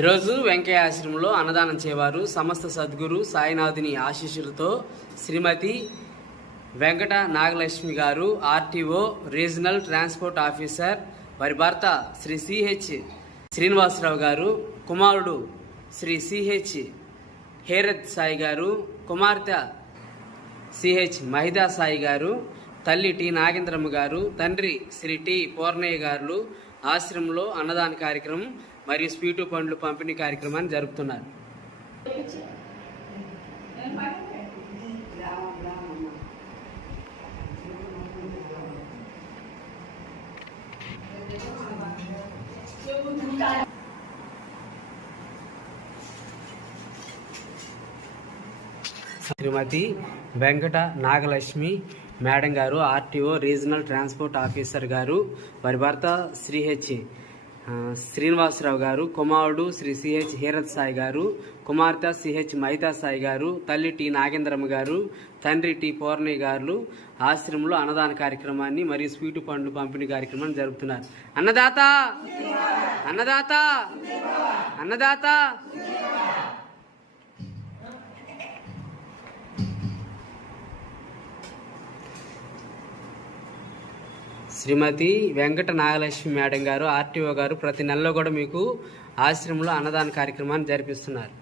ఈరోజు వెంకయ్య ఆశ్రమంలో అన్నదానం చేవారు సమస్త సద్గురు సాయినాథుని ఆశీస్సులతో శ్రీమతి వెంకట నాగలక్ష్మి గారు ఆర్టీఓ రీజనల్ ట్రాన్స్పోర్ట్ ఆఫీసర్, వారి భర్త శ్రీ సిహెచ్ శ్రీనివాసరావు గారు, కుమారుడు శ్రీ సిహెచ్ హేరత్ సాయి గారు, కుమార్తె సిహెచ్ మహిదా సాయి గారు, తల్లి టి నాగేంద్రమ్మ గారు, తండ్రి శ్రీ టి పూర్ణయ్య గారు ఆశ్రమంలో అన్నదాన కార్యక్రమం మరియు స్వీటు పండ్లు పంపిణీ కార్యక్రమాన్ని జరుపుతున్నారు. శ్రీమతి వెంకట నాగలక్ష్మి మేడం గారు ఆర్టీఓ రీజనల్ ట్రాన్స్పోర్ట్ ఆఫీసర్ గారు, వారి భర్త శ్రీహెచ్ శ్రీనివాసరావు గారు, కుమారుడు శ్రీ సిహెచ్ హేరత్ సాయి గారు, కుమార్తె సిహెచ్ మహితా సాయి గారు, తల్లి టి నాగేంద్రమ్మ గారు, తండ్రి టి పూర్ణయ్య గారు ఆశ్రమంలో అన్నదాన కార్యక్రమాన్ని మరియు స్వీటు పండ్లు పంపిణీ కార్యక్రమాన్ని జరుపుతున్నారు. అన్నదాత అన్నదాత అన్నదాత. శ్రీమతి వెంకట నాగలక్ష్మి మేడం గారు ఆర్టీఓ గారు ప్రతి నెలలో కూడా మీకు ఆశ్రమంలో అన్నదాన కార్యక్రమాన్ని జరిపిస్తున్నారు.